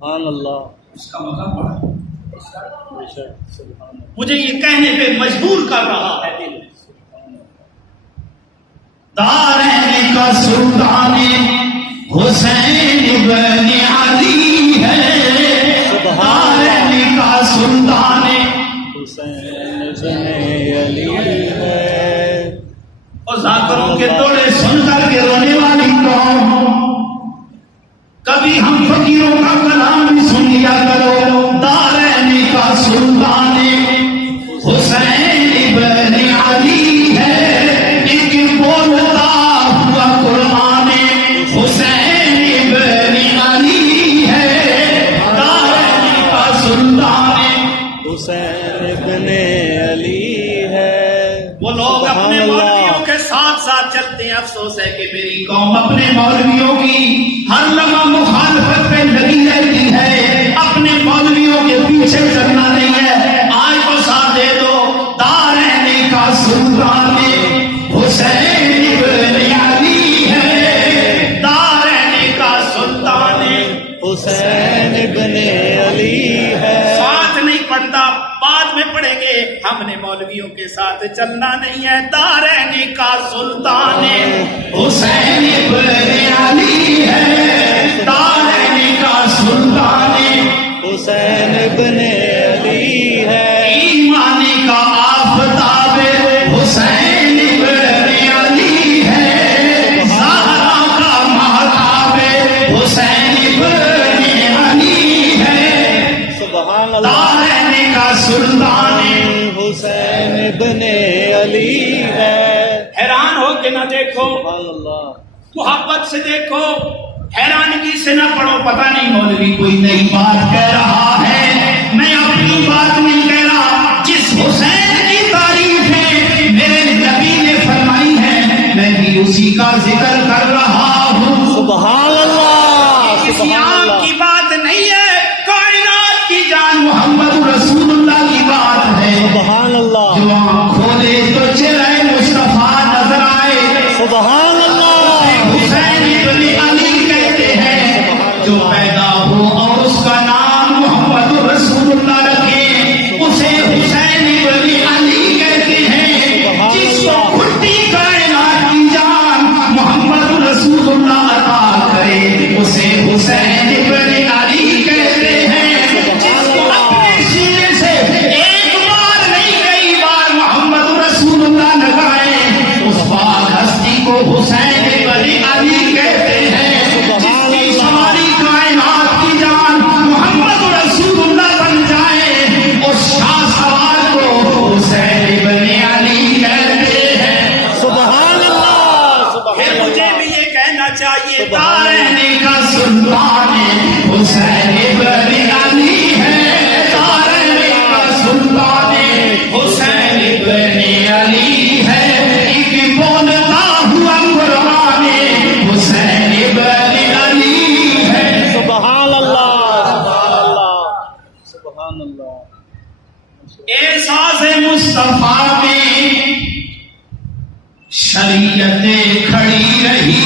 سبحان اللہ، اس کا مقام بڑا ہے۔ مجھے یہ کہنے پہ مجبور کر رہا ہے دل۔ دارین کا سلطان حسین بن علی ہے، دارین کا سلطان حسین بن علی ہے۔ اور ذاکروں کے توڑے سن کر کے رونے والی قوم، کبھی ہم فقیروں کا کلام بھی سن لیا کرو۔ دارین کا سلطان حسین بن علی ہے، ایک بولتا ہوا قرآن حسین بن علی ہے، دارین کا سلطان حسین بن علی ہے۔ وہ لوگ اپنے مولویوں کے ساتھ ساتھ چلتے ہیں، افسوس ہے کہ میری قوم اپنے مولویوں کی ہر لمحہ مخالفت پہ لگی رہتی ہے، اپنے مولویوں کے پیچھے چلنا نہیں ہے۔ آج کو ساتھ دے دو، دارین کا سلطان حسین بن علی ہے، دارین کا سلطان حسین بن علی ہے۔ ساتھ نہیں پڑھتا، بعد میں پڑھیں گے، ہم نے مولویوں کے ساتھ چلنا نہیں ہے۔ دارین کا سلطان حسین بن علی ہے، دارین کا سلطان حسین بن علی ہے۔ ایمان کا آفتاب حسین بن علی ہے، زہرا کا مہتاب حسین بن علی ہے، سبحان اللہ، دارین کا سلطان حسین بن علی ہے۔ حیران ہو کے نہ دیکھو، سبحان اللہ، محبت سے دیکھو، حیرانگی سے نہ پڑھو، پتہ نہیں مولوی کوئی نئی بات کہہ رہا ہے۔ میں اپنی بات نہیں کہہ رہا، جس حسین کی تعریفیں میرے نبی نے فرمائی ہیں، میں بھی اسی کا ذکر کر رہا ہوں۔ سبحان اللہ، کسی سبحان عام اللہ، کی بات نہیں ہے، کائنات کی جان محمد رسول اللہ کی بات ہے۔ سبحان اللہ، جو آنکھ کھولے تو چہرہ مصطفیٰ نظر آئے۔ سبحان اللہ، حسین بن علی کہتے ہیں، جو پیدا ہو اور اس کا نام محمد رسول اللہ رکھے، اسے حسین بن علی کہتے ہیں۔ جس کو کھٹی کائنات کی جان محمد رسول اللہ عطا کرے، اسے حسین بن علی کہتے ہیں۔ جس کو اپنے سینے سے ایک بار نہیں کئی بار محمد رسول اللہ لگائے، اس پاک ہستی کو حسین بن علی کہتے ہیں۔ جس کی ساری کائنات کی جان محمد رسول اللہ بن جائے، اس شاہ سوار کو حسین بن علی کہتے ہیں۔ سبحان اللہ، پھر سبحان مجھے اللہ، بھی یہ کہنا چاہیے، سبحان اللہ، دارین کا سلطان حسین بن علی ہے، دارین کا سلطان حسین بن علی ہے، ایک بولتا ہوا قرآن حسین بن علی ہے۔ سبحان اللہ، سبحان اللہ، سبحان اللہ، احساس مصطفیٰ میں شریعت کھڑی رہی،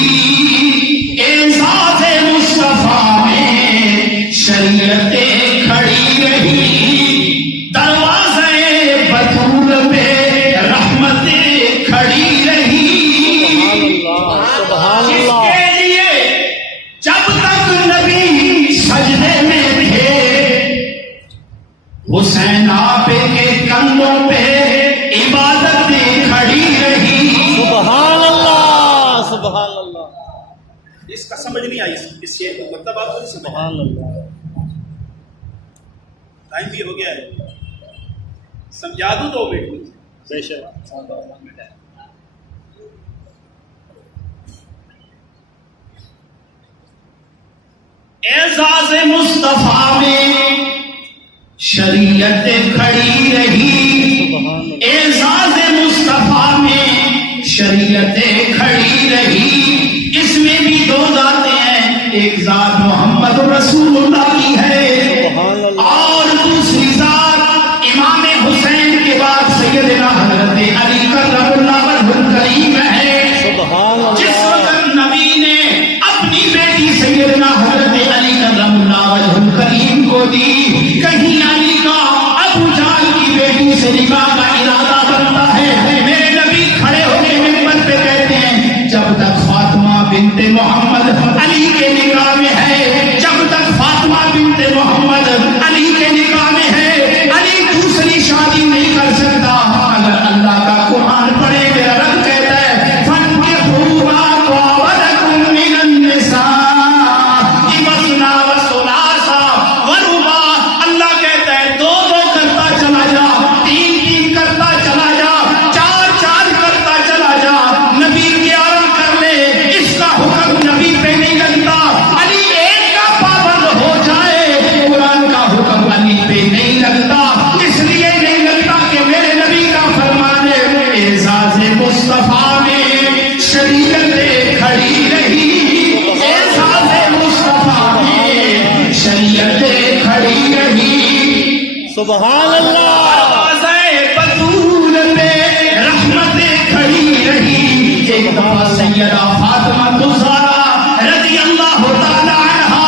احساس مصطفیٰ میں شریعت کھڑی رہی، دروازے بطول پہ رحمت کھڑی رہی۔ سبحان جس اللہ، کے لیے جب تک نبی سجدے میں تھے، حسین آپ کے کندھوں پہ عبادت کھڑی رہی۔ سبحان اللہ، سبحان اللہ، اس کا سمجھ نہیں آئی، اس شعر کو مطلب آپ کو نہیں سمجھ سبحان اللہ، ٹائم بھی ہو گیا ہے، سمجھا دوں 2 منٹ۔ بے شک، اعزاز مصطفیٰ میں شریعت کھڑی رہی، اعزاز مصطفیٰ میں شریعت کھڑی رہی۔ اس میں بھی 2 ذاتیں ہیں، ایک ذات محمد رسول اللہ کی ہے، اور دوسری ذات امام حسین کے بعد سیدنا حضرت علی کرم اللہ وجہ الکریم ہے۔ جس وقت نبی نے اپنی بیٹی سیدنا حضرت علی کرم اللہ وجہ الکریم کو دی. کہیں علی کا ابو جہل کی بیٹی سے نکاح کا ارادہ بنتا ہے. میرے نبی کھڑے ہو کے منبر پہ کہتے ہیں جب تک فاطمہ بنت محمد علی کے نکاح میں ہے، جب تک فاطمہ بنت محمد علی کے نکاح میں ہے، علی دوسری شادی نہیں کر سکتا. اگر اللہ کا قرآن پڑھے میرا رب کہتا ہے فَانكِحُوا مَا طَابَ لَكُم مِّنَ النِّسَاءِ مَثْنَىٰ وَثُلَاثَ وَرُبَاعَ. اللہ کہتا ہے دو دو کرتا چلا جا، تین تین کرتا چلا جا، چار چار کرتا چلا جا. نبی 11 کر لے، اس کا حکم نبی پہ نہیں لگتا. علی ایک کا پابند ہو جائے، قرآن کا حکم علی پہ نہیں لگتا. اس لیے نہیں لگتا کہ میرے نبی کا فرمان ہے اعزاز مصطفیٰ میں شریعت کھڑی رہی، اعزاز مصطفیٰ میں شریعت کھڑی رہی. سبحان اللہ. بطول پہ رحمت کھڑی رہی. ایک دفعہ سیدہ فاطمہ الزہرا رضی اللہ تعالی عنہا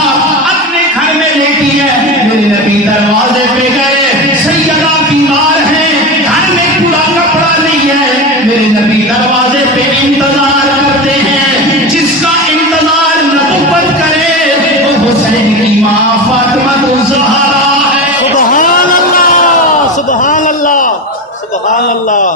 اپنے گھر میں لیٹی ہے. میرے نبی دروازے پہ گئے، سیدہ بیمار ہیں، گھر میں پورا کپڑا نہیں ہے. میرے نبی دروازے پہ انتظار کرتے ہیں. جس کا انتظار نبوت کرے وہ حسین کی ماں فاطمہ الزہرا ہے. سبحان اللہ. سبحان اللہ. سبحان اللہ.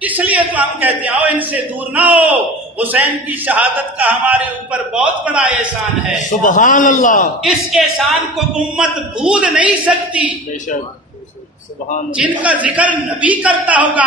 اس لیے تو ہم کہتے ہیں آؤ ان سے دور نہ ہو. حسین کی شہادت کا ہمارے اوپر بہت بڑا احسان ہے. سبحان اللہ. اس احسان کو امت بھول نہیں سکتی. بے شک. سبحان اللہ. جن کا ذکر نبی کرتا ہوگا